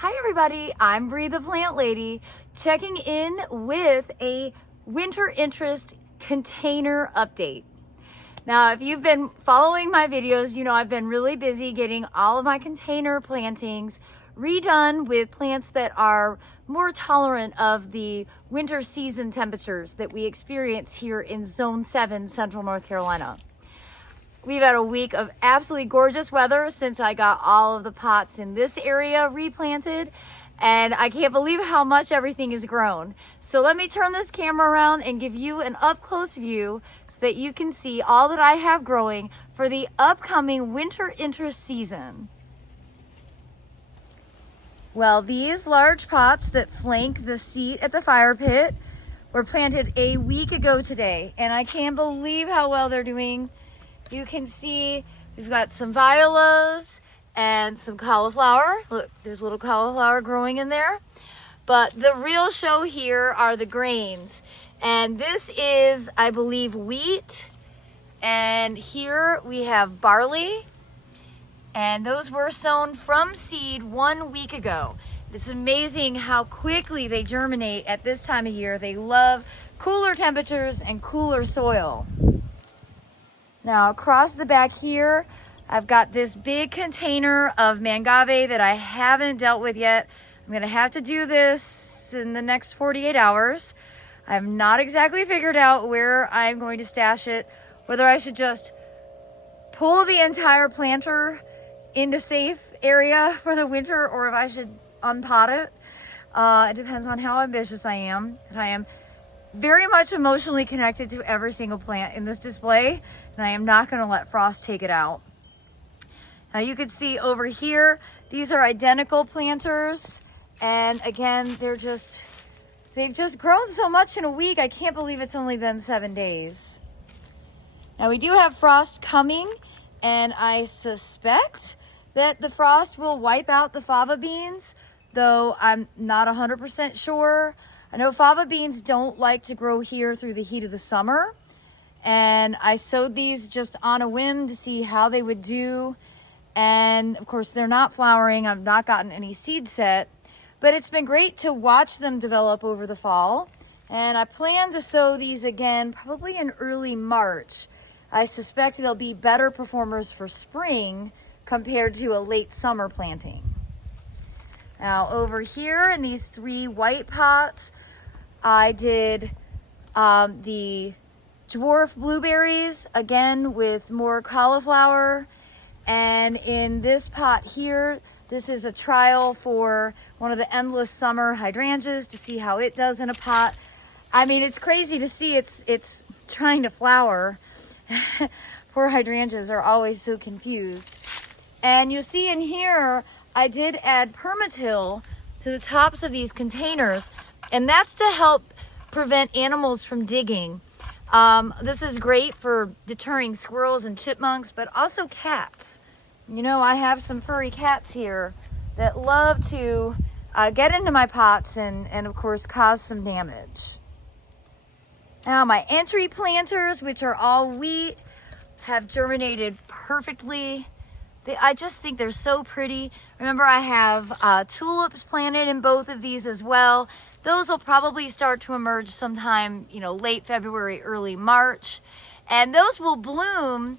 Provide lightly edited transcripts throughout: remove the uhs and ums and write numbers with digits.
Hi everybody, I'm Bree the Plant Lady, checking in with a winter interest container update. Now, if you've been following my videos, you know I've been really busy getting all of my container plantings redone with plants that are more tolerant of the winter season temperatures that we experience here in Zone 7, Central North Carolina. We've had a week of absolutely gorgeous weather since I got all of the pots in this area replanted, and I can't believe how much everything has grown. So let me turn this camera around and give you an up-close view so that you can see all that I have growing for the upcoming winter interest season. Well, these large pots that flank the seat at the fire pit were planted a week ago today, and I can't believe how well they're doing. You can see we've got some violas and some cauliflower. Look, there's a little cauliflower growing in there. But the real show here are the grains. And this is, I believe, wheat. And here we have barley. And those were sown from seed 1 week ago. It's amazing how quickly they germinate at this time of year. They love cooler temperatures and cooler soil. Now across the back here, I've got this big container of mangave that I haven't dealt with yet. I'm gonna have to do this in the next 48 hours. I've not exactly figured out where I'm going to stash it, whether I should just pull the entire planter into safe area for the winter or if I should unpot it. It depends on how ambitious I am. And I am very much emotionally connected to every single plant in this display, and I am not going to let frost take it out. Now you can see over here, these are identical planters, and again, they've just grown so much in a week. I can't believe it's only been 7 days. Now we do have frost coming, and I suspect that the frost will wipe out the fava beans, though I'm not 100% sure. I know fava beans don't like to grow here through the heat of the summer, and I sowed these just on a whim to see how they would do, and of course they're not flowering. I've not gotten any seed set, but it's been great to watch them develop over the fall, and I plan to sow these again probably in early March. I suspect they'll be better performers for spring compared to a late summer planting. Now over here in these 3 white pots, I did the dwarf blueberries, again with more cauliflower. And in this pot here, this is a trial for one of the endless summer hydrangeas to see how it does in a pot. I mean, it's crazy to see it's trying to flower. Poor hydrangeas are always so confused. And you'll see in here, I did add permatill to the tops of these containers, and that's to help prevent animals from digging. This is great for deterring squirrels and chipmunks, but also cats. You know, I have some furry cats here that love to get into my pots and of course cause some damage. Now my entry planters, which are all wheat, have germinated perfectly. I just think they're so pretty. Remember, I have tulips planted in both of these as well. Those will probably start to emerge sometime, late February, early March. And those will bloom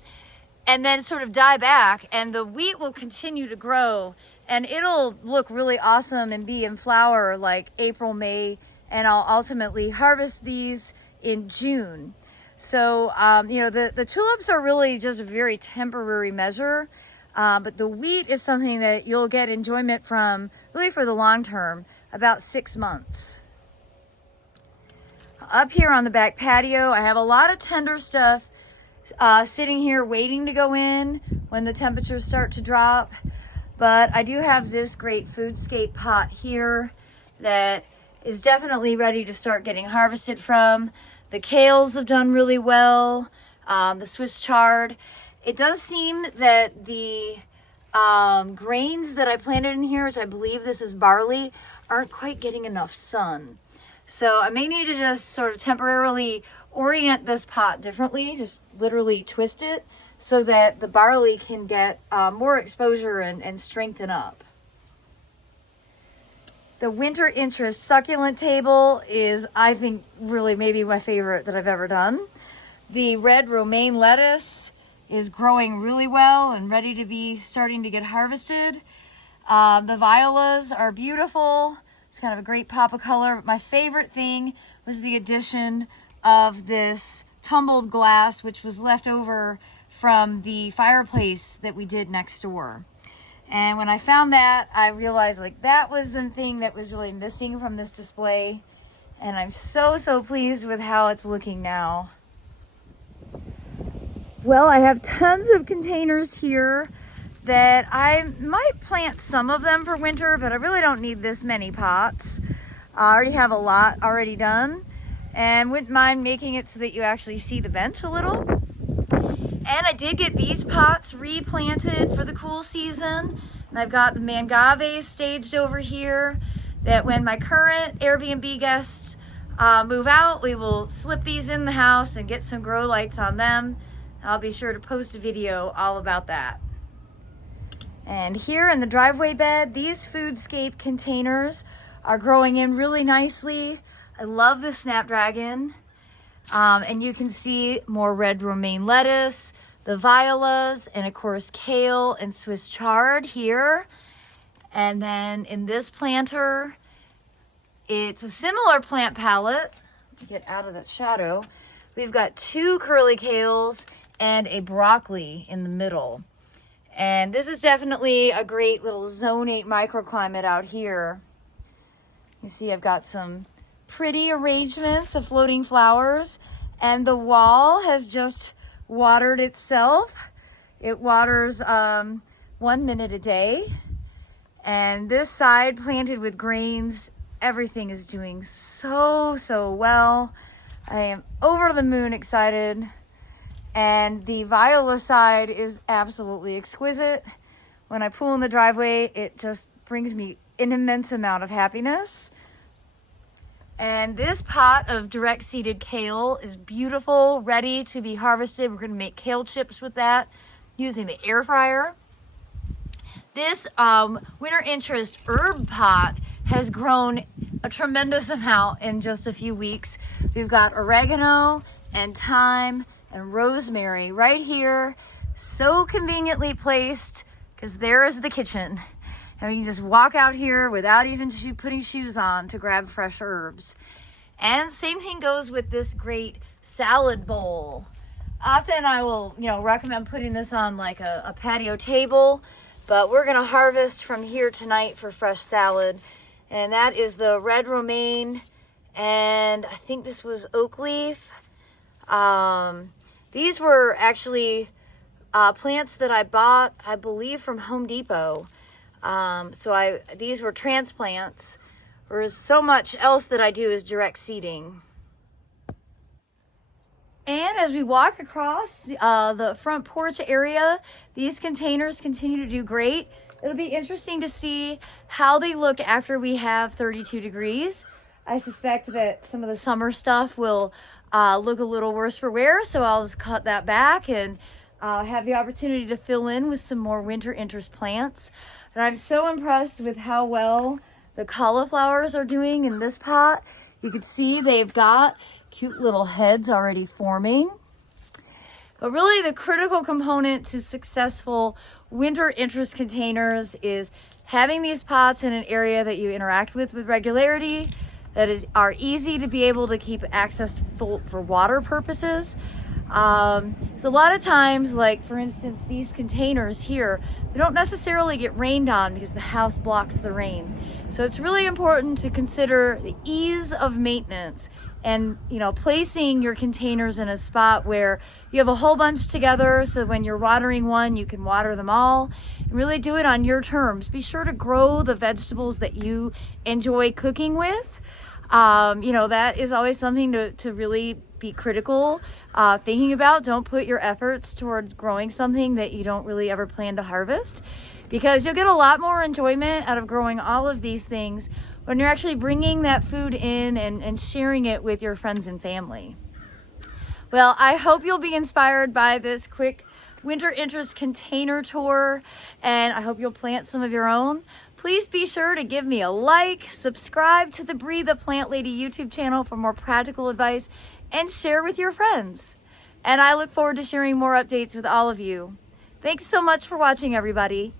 and then sort of die back, and the wheat will continue to grow. And it'll look really awesome and be in flower like April, May, and I'll ultimately harvest these in June. So, the tulips are really just a very temporary measure. But the wheat is something that you'll get enjoyment from really for the long term, about 6 months. Up here on the back patio, I have a lot of tender stuff sitting here waiting to go in when the temperatures start to drop. But I do have this great foodscape pot here that is definitely ready to start getting harvested from. The kales have done really well, the Swiss chard. It does seem that the grains that I planted in here, which I believe this is barley, aren't quite getting enough sun. So I may need to just sort of temporarily orient this pot differently, just literally twist it so that the barley can get more exposure and strengthen up. The winter interest succulent table is, I think, really maybe my favorite that I've ever done. The red romaine lettuce is growing really well and ready to be starting to get harvested. The violas are beautiful. It's kind of a great pop of color. My favorite thing was the addition of this tumbled glass, which was left over from the fireplace that we did next door. And when I found that, I realized like that was the thing that was really missing from this display. And I'm so pleased with how it's looking now. Well, I have tons of containers here that I might plant some of them for winter, but I really don't need this many pots. I already have a lot already done and wouldn't mind making it so that you actually see the bench a little. And I did get these pots replanted for the cool season. And I've got the mangave staged over here that when my current Airbnb guests move out, we will slip these in the house and get some grow lights on them. I'll be sure to post a video all about that. And here in the driveway bed, these foodscape containers are growing in really nicely. I love the snapdragon. And you can see more red romaine lettuce, the violas, and of course kale and Swiss chard here. And then in this planter, it's a similar plant palette. Let me get out of that shadow. We've got 2 curly kales and a broccoli in the middle. And this is definitely a great little zone 8 microclimate out here. You see I've got some pretty arrangements of floating flowers, and the wall has just watered itself. It waters 1 minute a day. And this side planted with grains, everything is doing so well. I am over the moon excited. And the viola side is absolutely exquisite. When I pull in the driveway, it just brings me an immense amount of happiness. And this pot of direct seeded kale is beautiful, ready to be harvested. We're going to make kale chips with that using the air fryer. This winter interest herb pot has grown a tremendous amount in just a few weeks. We've got oregano and thyme and rosemary right here, so conveniently placed because there is the kitchen. And we can just walk out here without even putting shoes on to grab fresh herbs. And same thing goes with this great salad bowl. Often I will, recommend putting this on like a patio table, but we're gonna harvest from here tonight for fresh salad. And that is the red romaine, and I think this was oak leaf. These were actually plants that I bought, I believe, from Home Depot. These were transplants, whereas so much else that I do is direct seeding. And as we walk across the front porch area, these containers continue to do great. It'll be interesting to see how they look after we have 32 degrees. I suspect that some of the summer stuff will look a little worse for wear, so I'll just cut that back and have the opportunity to fill in with some more winter interest plants. And I'm so impressed with how well the cauliflowers are doing in this pot. You can see they've got cute little heads already forming. But really the critical component to successful winter interest containers is having these pots in an area that you interact with regularity, that are easy to be able to keep access for water purposes. So a lot of times, like for instance, these containers here, they don't necessarily get rained on because the house blocks the rain. So it's really important to consider the ease of maintenance and, placing your containers in a spot where you have a whole bunch together. So when you're watering one, you can water them all and really do it on your terms. Be sure to grow the vegetables that you enjoy cooking with. That is always something to really be critical, thinking about. Don't put your efforts towards growing something that you don't really ever plan to harvest, because you'll get a lot more enjoyment out of growing all of these things when you're actually bringing that food in and sharing it with your friends and family. Well, I hope you'll be inspired by this quick winter interest container tour, and I hope you'll plant some of your own. Please be sure to give me a like, subscribe to the Breathe the Plant Lady YouTube channel for more practical advice, and share with your friends. And I look forward to sharing more updates with all of you. Thanks so much for watching, everybody.